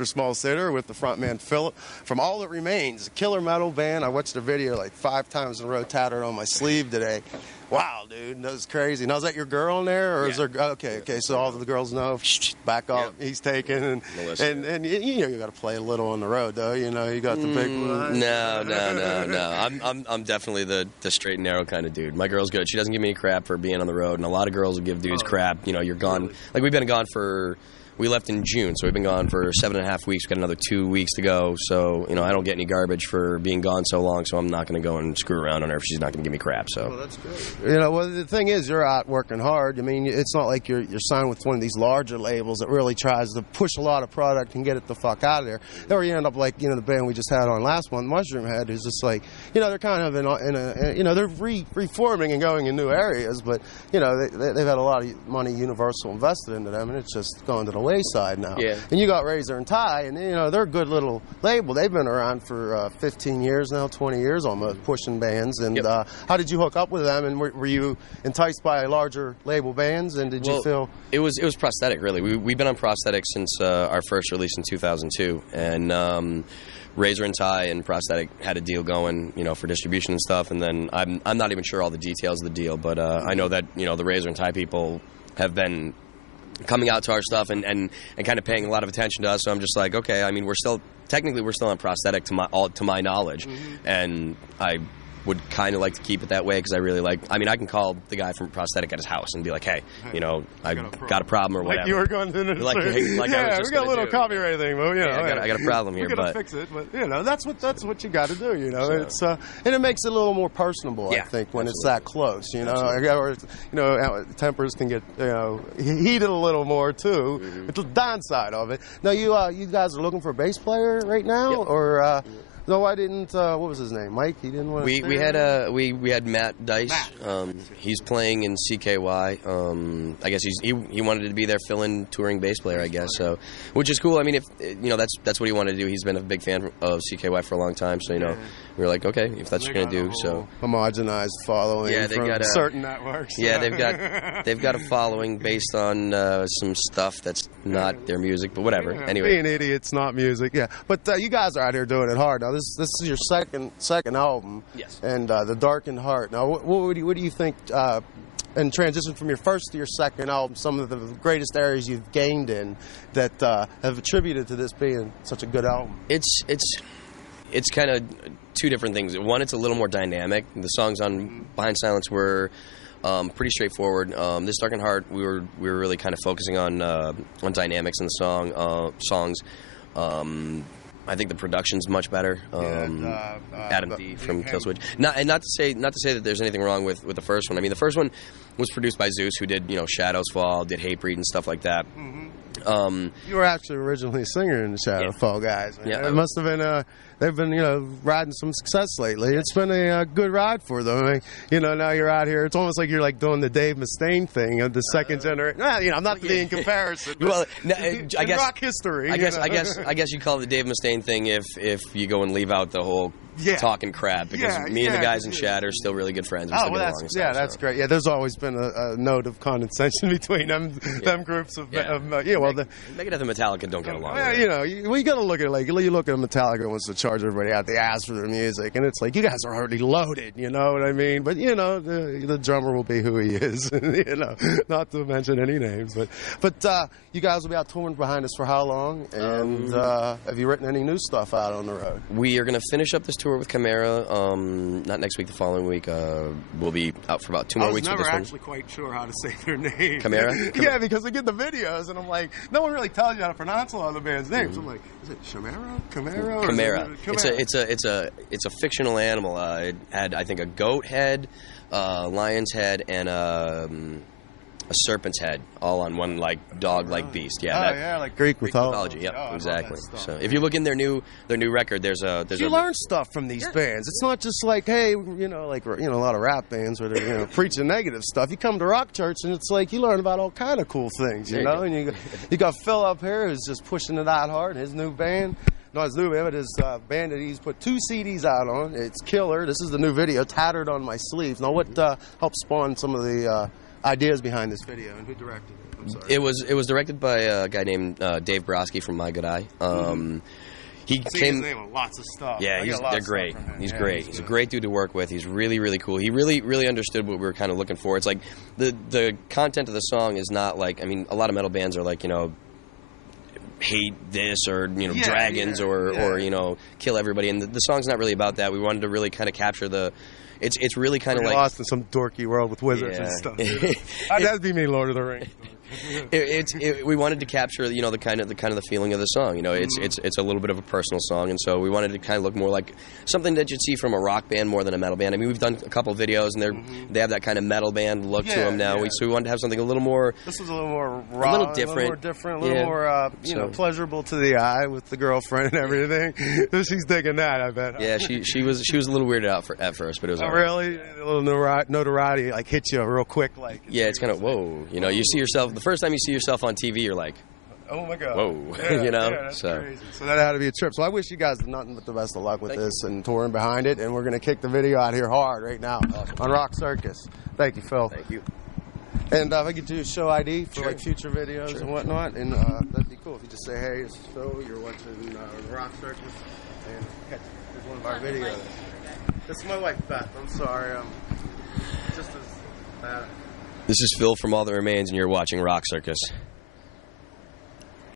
Mr. Small Sitter with the frontman Philip from All That Remains, a killer metal band. I watched the video like 5 times in a row, tattered on my sleeve today. Wow, dude, that was crazy. Now, is that your girl in there, or is there? Okay, so all the girls know. Back off, he's taken, and you know you got to play a little on the road, though. You know, you got the big one. No. I'm definitely the straight and narrow kind of dude. My girl's good. She doesn't give me any crap for being on the road, and a lot of girls will give dudes crap. You know, you're gone. Really? Like we've been gone for. We left in June, so we've been gone for 7.5 weeks. We've got another 2 weeks to go. So, you know, I don't get any garbage for being gone so long, so I'm not going to go and screw around on her if she's not going to give me crap. So, well, that's great. You know, well, the thing is, you're out working hard. I mean, it's not like you're signed with one of these larger labels that really tries to push a lot of product and get it the fuck out of there. Or you end up like, you know, the band we just had on last month, Mushroom Head, who's just like, you know, they're kind of in a you know, they're reforming and going in new areas, but, you know, they've had a lot of money Universal invested into them, and it's just gone to the wayside now. Yeah. And you got Razor and Tie, and you know they're a good little label. They've been around for 15 years now, 20 years almost, pushing bands. And how did you hook up with them? And were you enticed by larger label bands? And did you feel it was Prosthetic really? We've been on Prosthetic since our first release in 2002, and Razor and Tie and Prosthetic had a deal going, you know, for distribution and stuff. And then I'm not even sure all the details of the deal, but I know that, you know, the Razor and Tie people have been coming out to our stuff and kind of paying a lot of attention to us. So I'm just like, okay, I mean, we're still on Prosthetic to my knowledge, and I would kind of like to keep it that way because I really like. I mean, I can call the guy from Prosthetic at his house and be like, "Hey, you know, I got a problem or whatever." Like you were going to like I was just we got a little copyright thing, but you know, I got a problem here. We're gonna fix it, but you know, that's what you got to do. You know, it's and it makes it a little more personable. I think when it's that close, you know, or, you know, tempers can get heated a little more too. It's the downside of it. Now, you guys are looking for a bass player right now, or? No, I didn't. What was his name? Mike. He didn't want to. We had Matt Dice. He's playing in CKY. I guess he wanted to be their fill-in touring bass player. I guess so, which is cool. I mean, if you know, that's what he wanted to do. He's been a big fan of CKY for a long time. So you know, we were like, okay, if that's what you're gonna do. So homogenized following. Yeah, they got certain networks. Yeah, they've got a following based on some stuff that's not their music, but whatever. Yeah, anyway, being idiots, not music. Yeah, but you guys are out here doing it hard now. This is your second album. Yes. And The Darkened Heart. Now, what do you think? In transition from your first to your second album, some of the greatest areas you've gained in that have attributed to this being such a good album. It's kind of two different things. One, it's a little more dynamic. The songs on Behind Silence were pretty straightforward. This Darkened Heart, we were really kind of focusing on dynamics in the songs. I think the production's much better. Adam D from Killswitch. Not to say that there's anything wrong with the first one. I mean, the first one was produced by Zeus, who did Shadows Fall, did Hatebreed and stuff like that. You were actually originally a singer in the Shadow Fall guys. Yeah, it must have been. They've been riding some success lately. It's been a good ride for them. I mean, now you're out here. It's almost like you're like doing the Dave Mustaine thing of the second generation. I'm not being comparison. Well, I guess rock history. I guess you call it the Dave Mustaine thing if you go and leave out the whole talking crap, because me and the guys in Shatter are still really good friends. That's great. Yeah, there's always been a note of condescension between them groups of Megadeth and Metallica don't get along. You got to look at it like you look at Metallica wants to charge everybody out the ass for their music, and it's like you guys are already loaded. You know what I mean? But the drummer will be who he is. Not to mention any names, but you guys will be out touring behind us for how long? And have you written any new stuff out on the road? We are going to finish up this tour with Chimera. Not next week, the following week. We'll be out for about 2 more weeks with this one. I was never actually quite sure how to say their name. Chimera? Yeah, because I get the videos, and I'm like, no one really tells you how to pronounce a lot of the band's names. I'm like, is it Chimera? Chimera. It's a fictional animal. It had, I think, a goat head, lion's head, and a serpent's head, all on one dog-like beast. Yeah, like Greek mythology. Yep, exactly. So if you look in their new record, there's you learn stuff from these bands. It's not just like, hey, a lot of rap bands where they're preaching negative stuff. You come to Rock Church and it's like you learn about all kind of cool things, you know. And you got Phil up here who's just pushing it out hard. His new band. Not his new band, but his band that he's put 2 CDs out on. It's killer. This is the new video, Tattered on My Sleeve. Now, what helped spawn some of the ideas behind this video and who directed it? I'm sorry. It was directed by a guy named Dave Brodsky from My Good Eye. He came. His name on lots of stuff. Yeah, they're great. He's great. He's a great dude to work with. He's really, really cool. He really understood what we were kind of looking for. It's like the content of the song is not like, I mean, a lot of metal bands are like, you know, hate this or, you know, dragons or you know, kill everybody. And the song's not really about that. We wanted to really kind of capture the. It's really kind of like lost in some dorky world with wizards and stuff. That'd be me, Lord of the Rings. We wanted to capture, you know, the kind of the feeling of the song. You know, it's a little bit of a personal song, and so we wanted to kind of look more like something that you'd see from a rock band more than a metal band. I mean, we've done a couple of videos, and they have that kind of metal band look to them now. So we wanted to have something a little more. This was a little more raw, a little different, a little more you know, pleasurable to the eye with the girlfriend and everything. She's digging that, I bet. Yeah, she was a little weirded out at first, but it was. Oh, really? A little notoriety like hits you real quick, like. Yeah, it's kind of whoa. You know, you see yourself the first time you see yourself on TV, you're like, oh my god, whoa, yeah, you know. Yeah, that's crazy. So that had to be a trip. So I wish you guys nothing but the best of luck with this and touring behind it. And we're gonna kick the video out here hard right now on Rock Circus. Thank you, Phil. Thank you. And if I could do show ID for like future videos and whatnot, and that'd be cool if you just say, hey, this is Phil. You're watching Rock Circus, and here's one of our videos. This is my wife, Beth. I'm sorry. Just as bad. This is Phil from All That Remains, and you're watching Rock Circus.